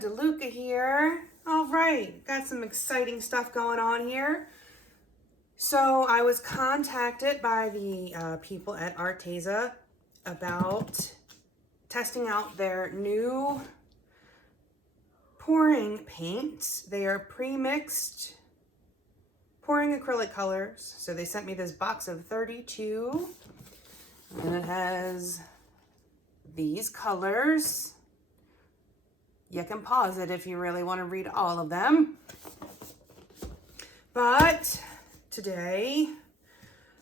Gina DeLuca here. All right, got some exciting stuff going on here. So I was contacted by the people at Arteza about testing out their new pouring paints. They are pre-mixed pouring acrylic colors. So they sent me this box of 32 and it has these colors. You can pause it if you really want to read all of them. But today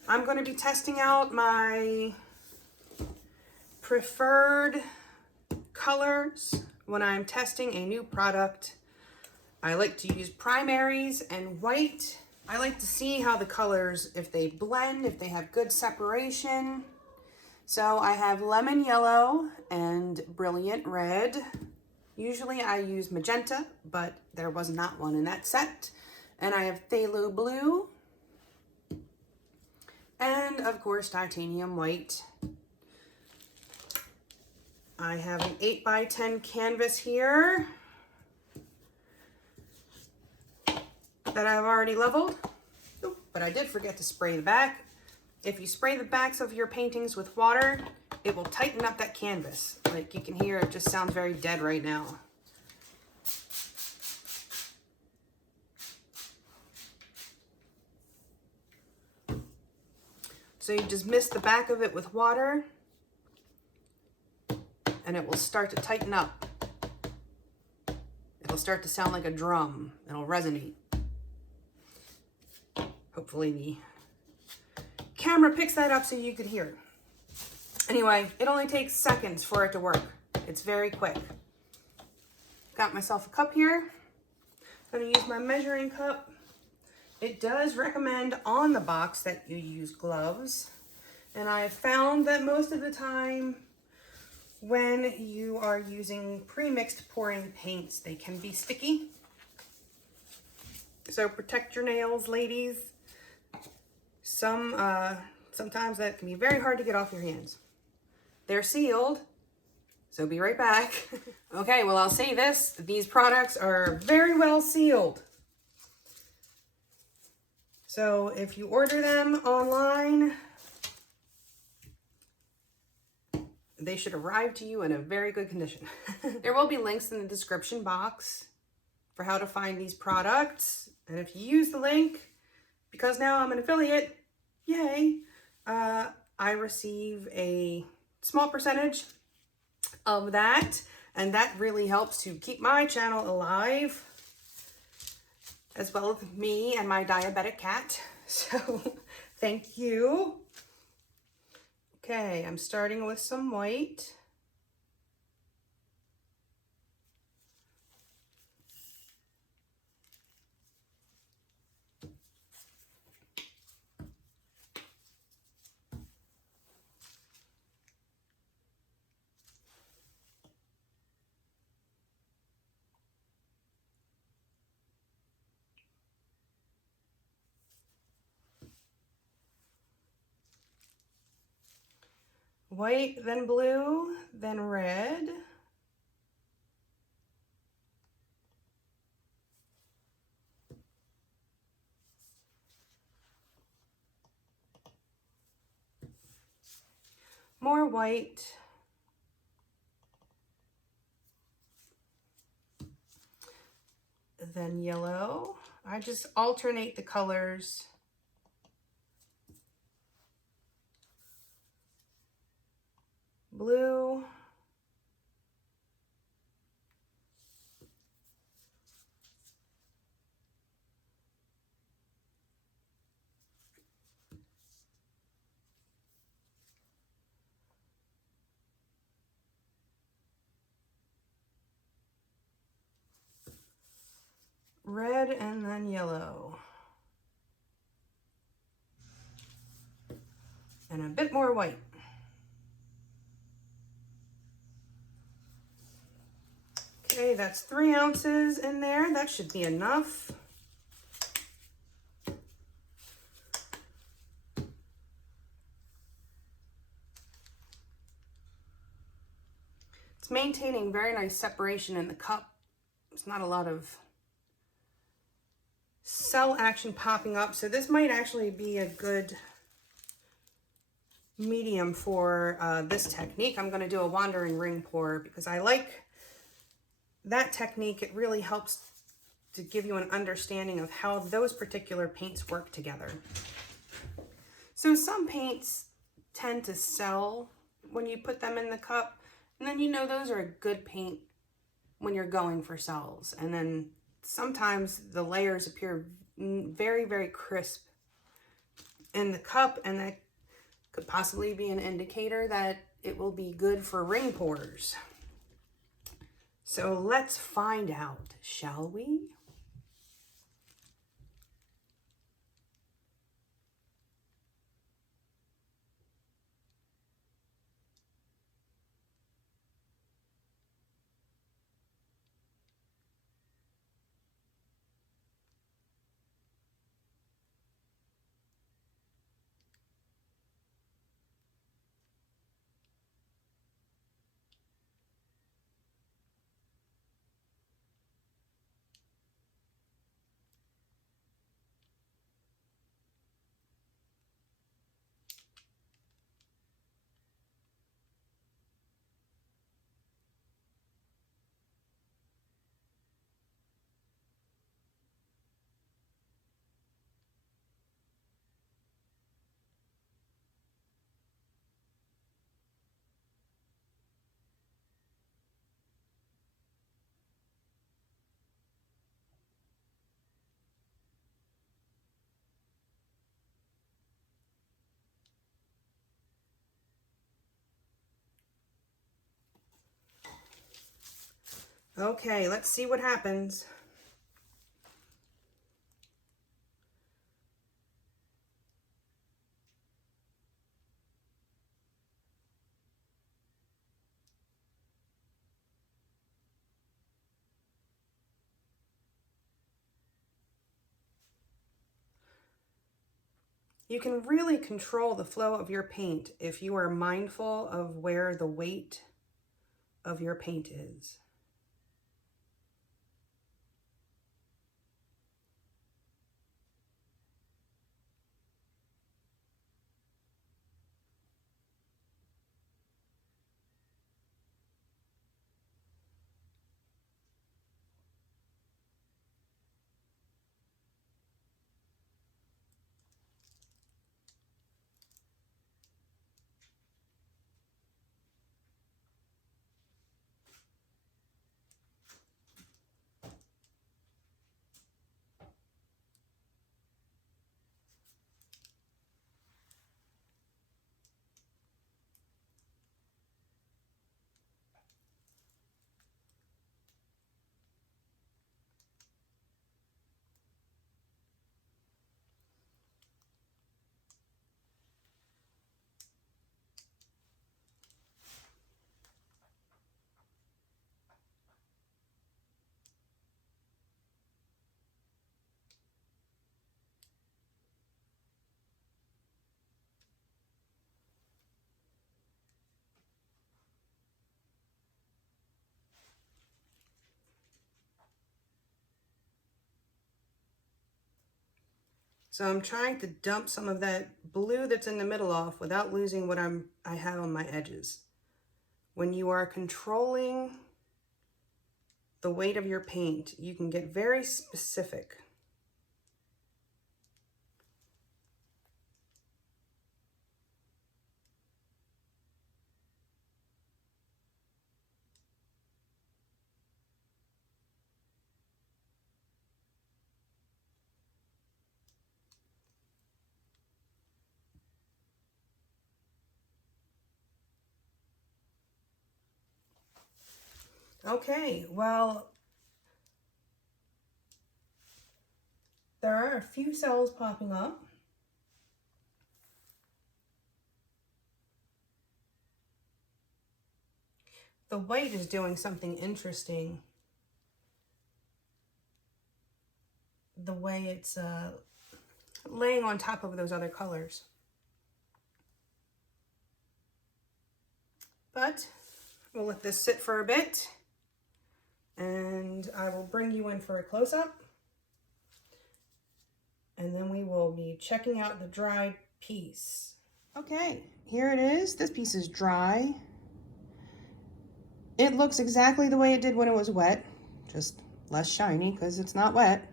I'm going to be testing out my preferred colors when I'm testing a new product. I like to use primaries and white. I like to see how the colors, if they blend, if they have good separation. So I have lemon yellow and brilliant red. Usually I use magenta, but there was not one in that set. And I have phthalo blue. And of course, titanium white. I have an 8x10 canvas here that I've already leveled. But I did forget to spray the back. If you spray the backs of your paintings with water, it will tighten up that canvas. Like you can hear, it just sounds very dead right now. So you just mist the back of it with water and it will start to tighten up. It'll start to sound like a drum. It'll resonate. Hopefully the camera picks that up so you could hear it. Anyway, it only takes seconds for it to work. It's very quick. Got myself a cup here. I'm gonna use my measuring cup. It does recommend on the box that you use gloves. And I have found that most of the time when you are using pre-mixed pouring paints, they can be sticky. So protect your nails, ladies. Sometimes that can be very hard to get off your hands. They're sealed, so be right back. Okay, well, I'll say this. These products are very well sealed. So if you order them online, they should arrive to you in a very good condition. There will be links in the description box for how to find these products. And if you use the link, because now I'm an affiliate, yay, I receive a small percentage of that. And that really helps to keep my channel alive, as well as me and my diabetic cat. So thank you. Okay, I'm starting with some white. White, then blue, then red. More white. Then yellow. I just alternate the colors. Blue. Red and then yellow. And a bit more white. Okay, that's 3 ounces in there. That should be enough. It's maintaining very nice separation in the cup There's not a lot of cell action popping up, so this might actually be a good medium for this technique. I'm going to do a wandering ring pour because I like that technique. It really helps to give you an understanding of how those particular paints work together. So some paints tend to sell when you put them in the cup, and then you know those are a good paint when you're going for cells. And then sometimes the layers appear very, very crisp in the cup, and that could possibly be an indicator that it will be good for ring pours. So let's find out, shall we? Okay, let's see what happens. You can really control the flow of your paint if you are mindful of where the weight of your paint is. So I'm trying to dump some of that blue that's in the middle off without losing what I have on my edges. When you are controlling the weight of your paint, you can get very specific. Okay, well, there are a few cells popping up. The white is doing something interesting. The way it's laying on top of those other colors. But we'll let this sit for a bit And I will bring you in for a close-up. And then we will be checking out the dry piece. Okay, here it is. This piece is dry. It looks exactly the way it did when it was wet, just less shiny because it's not wet.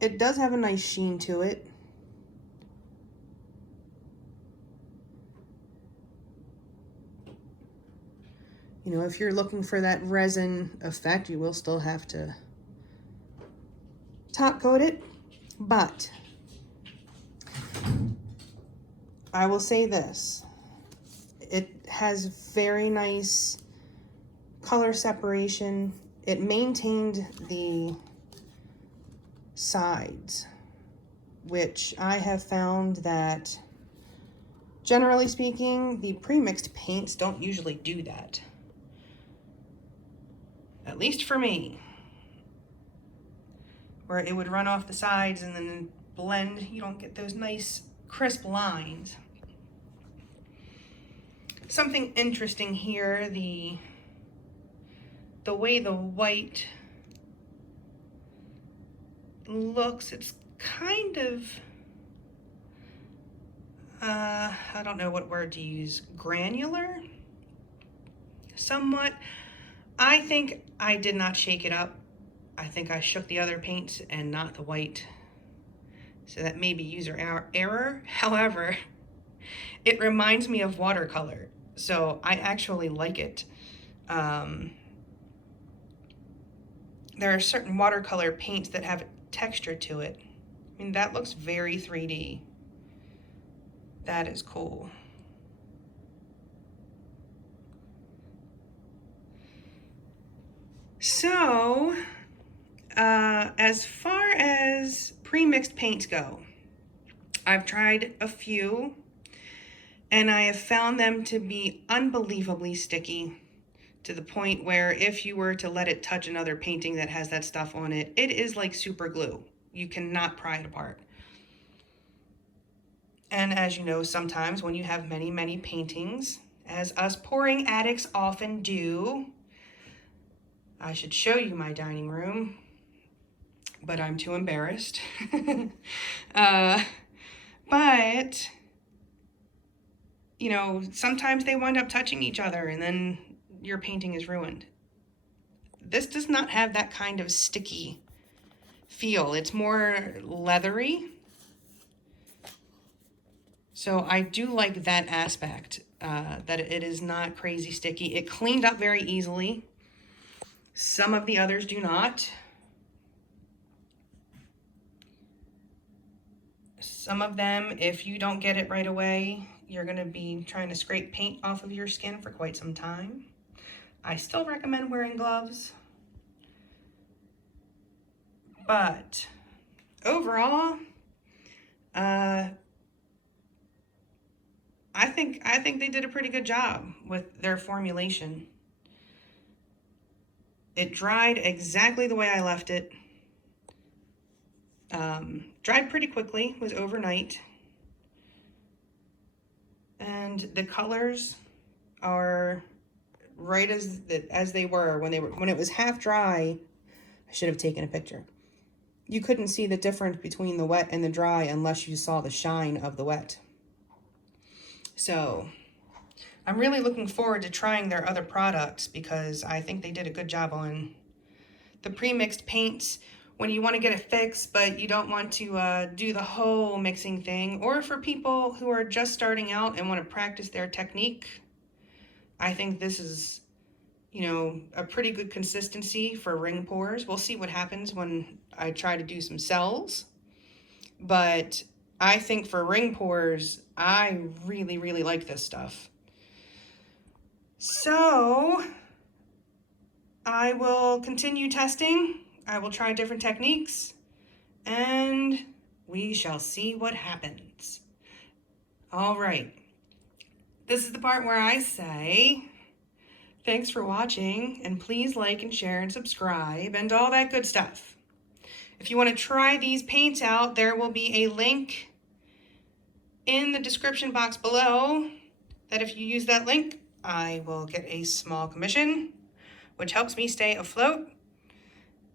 It does have a nice sheen to it. You know, if you're looking for that resin effect, you will still have to top coat it, but I will say this. It has very nice color separation. It maintained the sides, which I have found that, generally speaking, the pre-mixed paints don't usually do that. At least for me. Where it would run off the sides and then blend. You don't get those nice crisp lines. Something interesting here, the way the white looks, it's kind of, I don't know what word to use, granular? Somewhat. I think I did not shake it up. I think I shook the other paints and not the white. So that may be user error. However, it reminds me of watercolor. So I actually like it. There are certain watercolor paints that have texture to it. I mean, that looks very 3D. That is cool. So, as far as pre-mixed paints go, I've tried a few, and I have found them to be unbelievably sticky, to the point where if you were to let it touch another painting that has that stuff on it, it is like super glue. You cannot pry it apart. And as you know, sometimes when you have many, many paintings, as us pouring addicts often do, I should show you my dining room, but I'm too embarrassed. But, you know, sometimes they wind up touching each other and then your painting is ruined. This does not have that kind of sticky feel. It's more leathery. So I do like that aspect, that it is not crazy sticky. It cleaned up very easily. Some of the others do not. Some of them, if you don't get it right away, you're going to be trying to scrape paint off of your skin for quite some time. I still recommend wearing gloves. But overall, I think they did a pretty good job with their formulation. It dried exactly the way I left it. Dried pretty quickly, was overnight. And the colors are right as they were when it was half dry. I should have taken a picture. You couldn't see the difference between the wet and the dry unless you saw the shine of the wet. So I'm really looking forward to trying their other products because I think they did a good job on the pre-mixed paints. When you want to get it fixed, but you don't want to do the whole mixing thing, or for people who are just starting out and want to practice their technique, I think this is, you know, a pretty good consistency for ring pours. We'll see what happens when I try to do some cells, but I think for ring pours, I really, really like this stuff. So I will continue testing. I will try different techniques, and we shall see what happens. All right. This is the part where I say, thanks for watching, and please like and share and subscribe and all that good stuff. If you want to try these paints out, there will be a link in the description box below that if you use that link, I will get a small commission. which helps me stay afloat.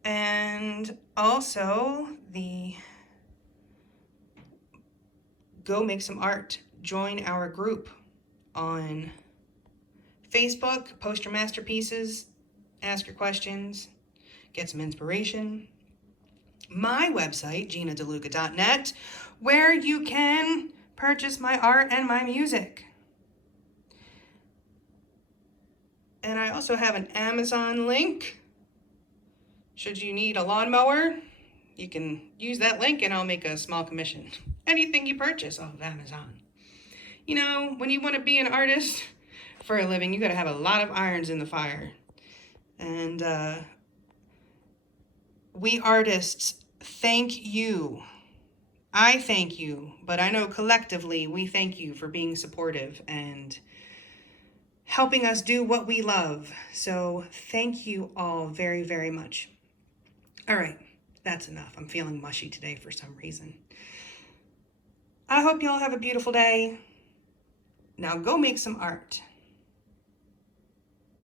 And also the Go Make Some Art. Join our group on Facebook, post your masterpieces, ask your questions, get some inspiration. My website, ginadeluca.net, where you can purchase my art and my music. And I also have an Amazon link. Should you need a lawnmower, you can use that link and I'll make a small commission. Anything you purchase off of Amazon. You know, when you want to be an artist for a living, you got to have a lot of irons in the fire. And we artists thank you. I thank you, but I know collectively we thank you for being supportive and helping us do what we love. So thank you all very, very much. All right, that's enough. I'm feeling mushy today for some reason. I hope you all have a beautiful day. Now go make some art.